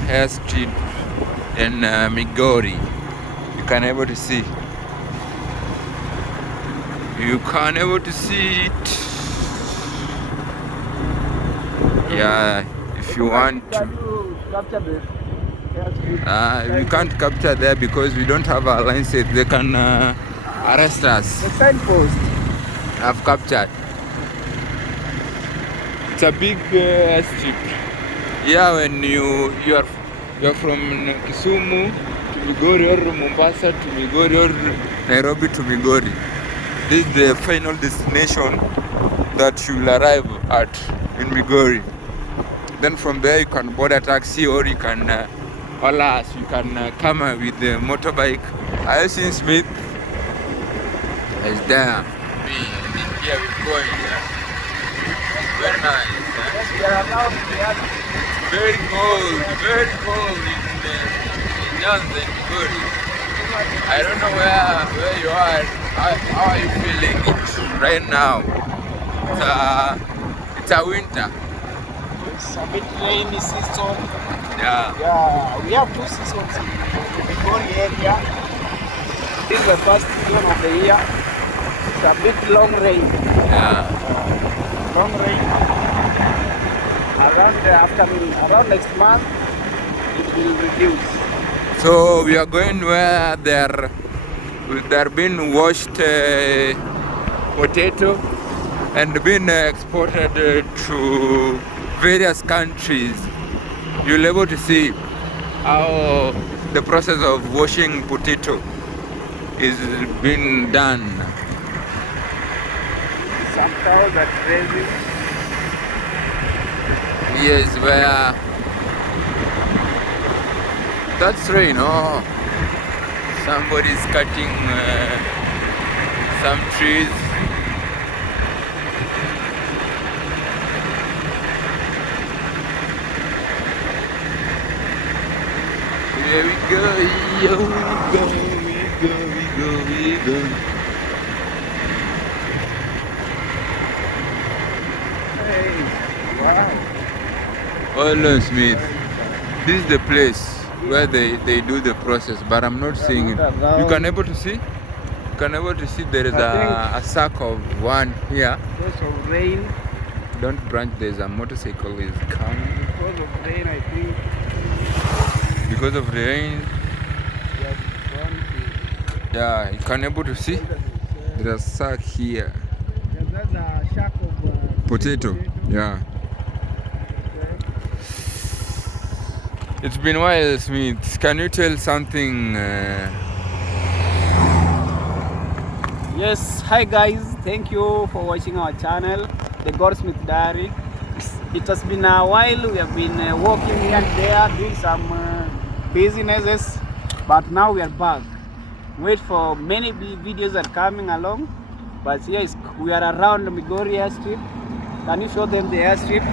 airstrip in Migori. You can able to see. You can able to see it. Yeah, if you want to. Can you capture the airstrip? We can't capture there because we don't have our license. They can arrest us. The signpost. I've captured. It's a big strip. Yeah, when you're from Kisumu to Migori, or Mombasa to Migori, or Nairobi to Migori, this is the final destination that you will arrive at in Migori. Then from there you can board a taxi, or you can you can come with the motorbike. I have seen Smith is there. Me, and then here we're going. Very nice. Yes, we are allowed to have Very cold in Nyanza and Migori. I don't know where you are. How are you feeling it right now? It's a winter. it's a bit rainy season. Yeah. Yeah, we have two seasons in the Migori area. This is the first season of the year. It's a bit long rain. Yeah. Long rain. Around next month, it will reduce. So we are going where there been washed potato and been exported to various countries. You'll able to see how the process of washing potato is being done. Some cows are crazy. Yes, where that's rain. Oh, somebody's cutting some trees. Here we go, yo, we go. Hey, wow. Hello, Smith. This is the place where they do the process, but I'm not seeing it. You can able to see? You can able to see there is a sack of one here. Because of rain. Don't branch, there's a motorcycle is coming. Because of rain, I think. Because of the rain. we have gone to- Yeah, you can able to see? There's a sack here. Yeah, that's a shack of Potato. Yeah. It's been a while, Smith. Can you tell something? Yes, hi guys. Thank you for watching our channel, TheGor Diary. It has been a while. We have been walking here and there, doing some businesses, but now we are back. Wait for many videos are coming along, but yes, we are around the Migori airstrip. Can you show them the airstrip?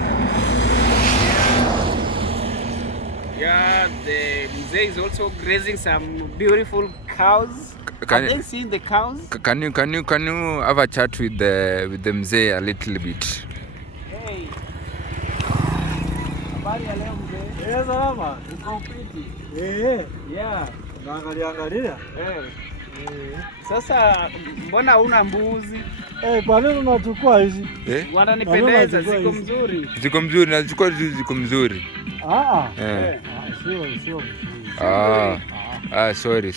Yeah, the Mzee is also grazing some beautiful cows. Have they seen the cows? Can you have a chat with the Mzee a little bit? Hey. Habari ya leo mzee? Salama. Uko fiti? Yeah. Naangalia. Sasa mbona huna mbuzi? Kwa nini unachukua hizi? Wananipendeza, ziko mzuri. Ziko mzuri, nachukua ziko mzuri. Sio. Sorry.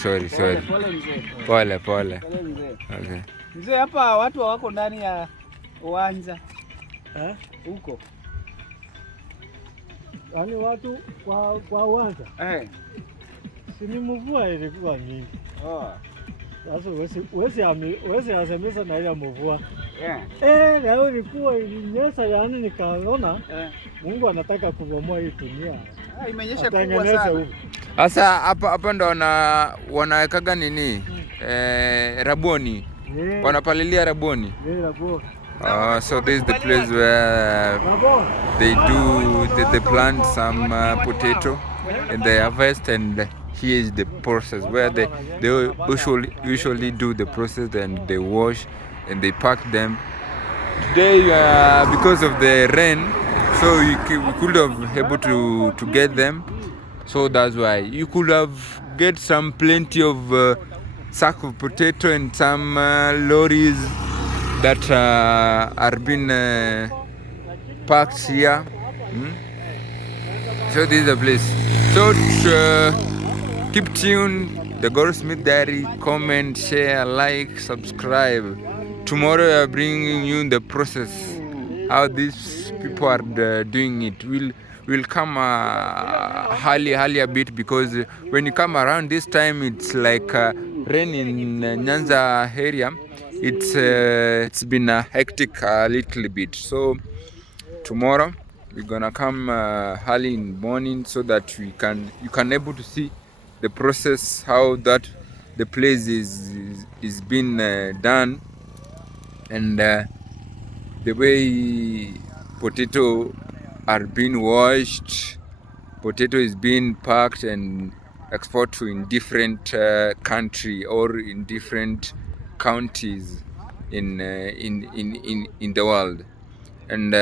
Pole mzee. Pole. Pole mzee. Okay. Mzee, hapa watu hawako ndani ya uwanja. Huko. Yaani watu kwa uwanja. Si ni mvua ilikuwa mingi. Sasa wezi asemesa na ile mvua. Leo ilikuwa ilinyesha, yani nikaona Mungu anataka kubomoa hii dunia. Imenyesha kubwa sana. Sasa hapa ndo wanawekaga nini? Raboni. Wanapalilia raboni. So this is the place where they plant some potato and they harvest, and here is the process where they usually do the process, and they wash and they pack them. Today because of the rain, so we could have able to get them, So that's why you could have get some plenty of sack of potato and some lorries that are being parked here. So this is the place. So keep tuned. The Goldsmith Diary. Comment, share, like, subscribe. Tomorrow we are bringing you the process how these people are doing it. We'll come early a bit, because when you come around this time, it's like rain in Nyanza area. It's been hectic a little bit. So tomorrow we're gonna come early in the morning, so that you can able to see the process how that the place is being done, and the way potato are being washed, potato is being packed and exported to in different country or in different counties in the world. And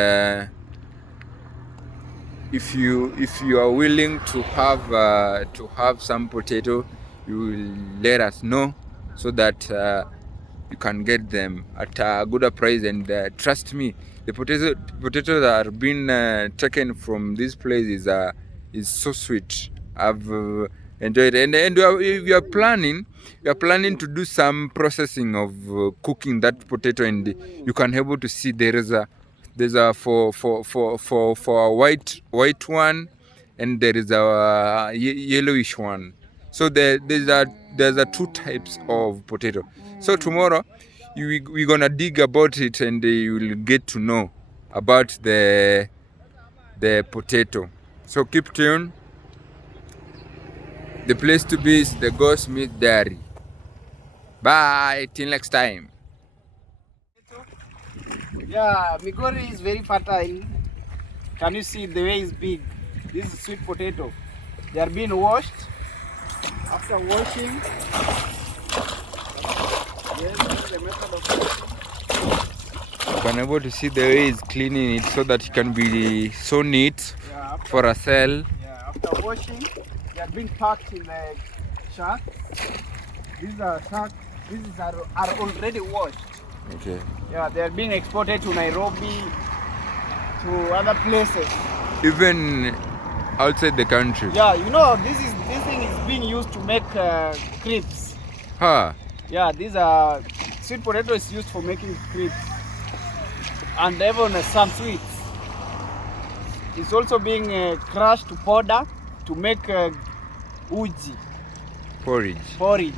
if you are willing to have some potato, you will let us know, so that you can get them at a good price. And trust me, the potatoes that are being taken from this place is so sweet. I've enjoyed it. And we are planning to do some processing of cooking that potato, and you can able to see there's a for a white one, and there is a yellowish one. So there's a two types of potato. So tomorrow we're gonna dig about it, and you will get to know about the potato. So keep tuned. The place to be is the Goldsmith Diary. Bye, till next time. Yeah, Migori is very fertile. Can you see the way it's big? This is sweet potato. They are being washed. After washing, yes, this is the method of washing. You can able to see the way it's cleaning it, so that it can be so neat for a sale. Yeah, after washing, they are being packed in the shack. These are shacks. These are already washed. Okay. Yeah, they are being exported to Nairobi, to other places. Even outside the country. Yeah, you know, this thing is being used to make crepes. Huh. Yeah, these are sweet potato is used for making crepes, and even some sweets. It's also being crushed to powder to make uji. Porridge.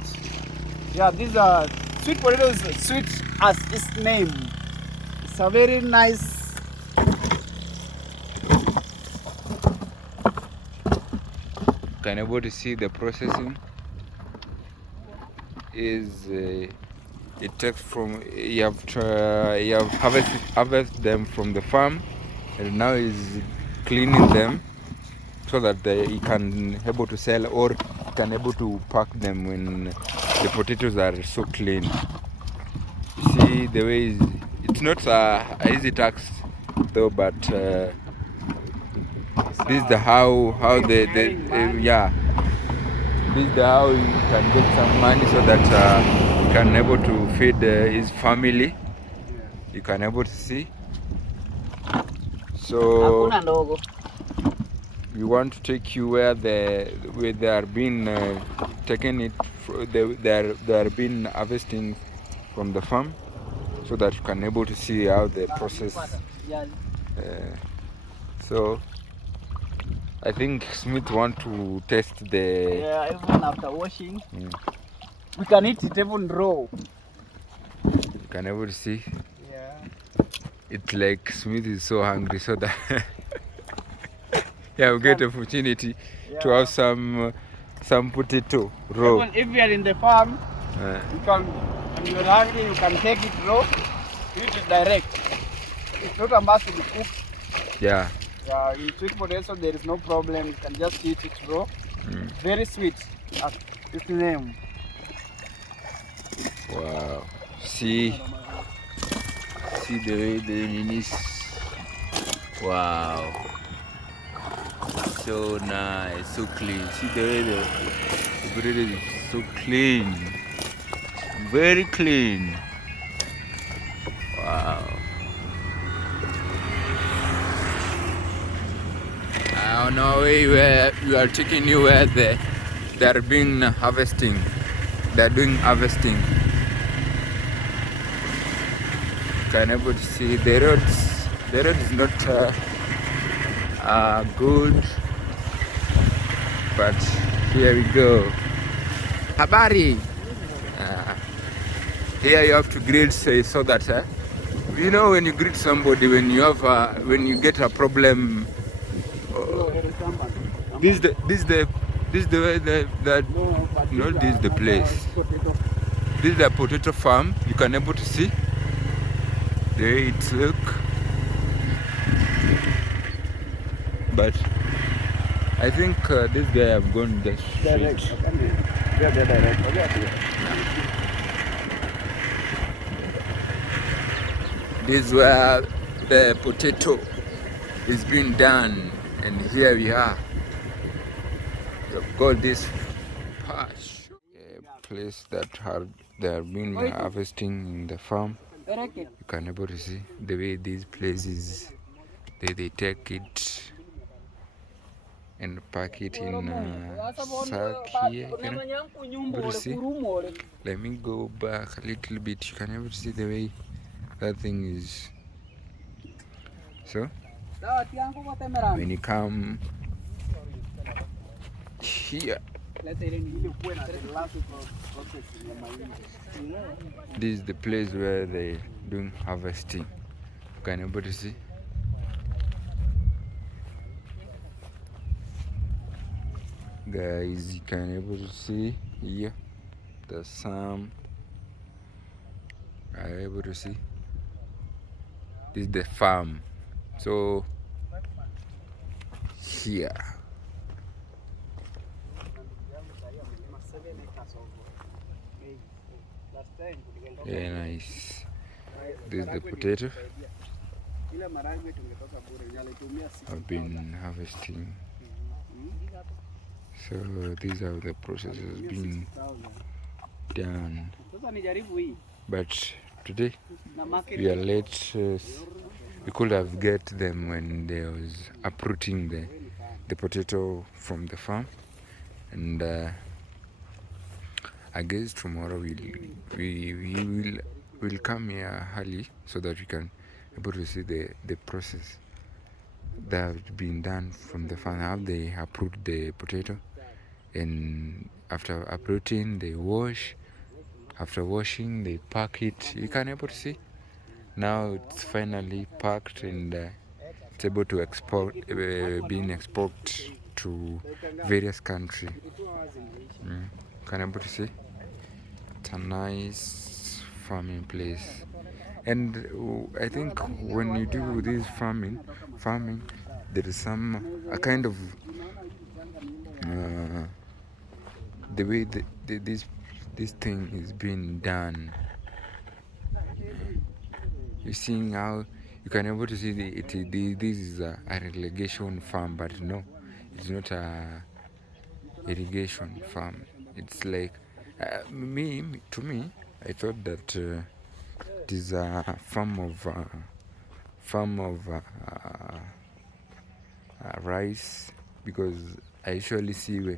Yeah, these are sweet potatoes, sweet as its name. It's a very nice. Can able to see the processing is it takes from you have harvest them from the farm, and now is cleaning them, so that you can able to sell, or you can able to pack them when the potatoes are so clean. You see the way it's not a easy task though, but this is the how yeah, this is the how you can get some money, so that you can able to feed his family. You can able to see. So we want to take you where they are being taken it. They are being harvesting from the farm, so that you can able to see how the process. So I think Smith want to test the. Yeah, even after washing, we can eat it even raw. You can able to see. Yeah. It's like Smith is so hungry, so that yeah, we get opportunity to have some potato raw. Even if you are in the farm, you can, when you are hungry, you can take it raw, eat it direct. It's not a must to be cooked. Yeah. Yeah, in sweet potato there is no problem. You can just eat it raw. Very sweet, as its name. Wow. See the way the onion is. Wow. So nice, so clean. See the way the potato is so clean, very clean. Wow. On our way where we are taking you where they are being harvesting. They are doing harvesting. Can able to see the roads. The road is not good, but here we go. Habari. Here you have to greet so that you know when you greet somebody when you have when you get a problem. This is the way that no, this is the place. This is the potato farm. You can able to see the way it look, but I think this guy have gone the straight. This is where the potato is being done, and here we are. We've got this patch, a place that they have been harvesting in the farm. You can able to see the way these places they take it and pack it in a sack here. You can able to see. Let me go back a little bit. You can able to see the way that thing is. So when you come here, this is the place where they doing harvesting. You can able to see. Guys, you can able to see here the some are able to see. This is the farm. So here. Yeah, nice. This is the potato I've been harvesting. So these are the processes being done. But today we are late. We could have get them when they was uprooting the potato from the farm, and I guess tomorrow we will come here early so that we can able to see the process that have been done from the farm. How they uproot the potato, and after uprooting they wash. After washing they pack it. You can able to see now it's finally packed and it's able to export, being exported to various countries. Can able to see it's a nice farming place, and I think when you do this farming there is a kind of the way this thing is being done. You're seeing how you can able to see this is a irrigation farm, but no, it's not a irrigation farm. It's like to me, I thought that it is a farm of rice, because I usually see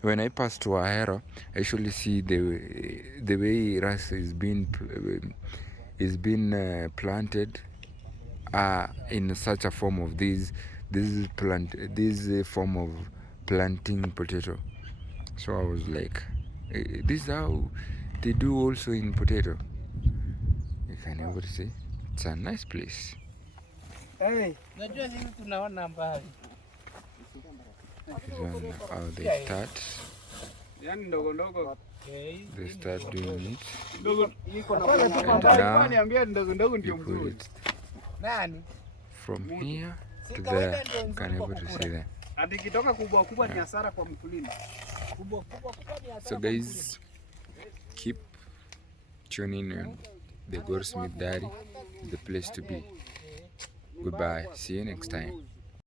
when I pass to Ahero, I usually see the way rice is being planted in such a form of this form of planting potato. So I was like, this is how they do also in potato. You can able to see it's a nice place. Hey, this is how they start. They start doing it, and now you put it from here to there. You can able to see that. So guys, keep tuning in. The TheGor Diary is the place to be. Goodbye. See you next time.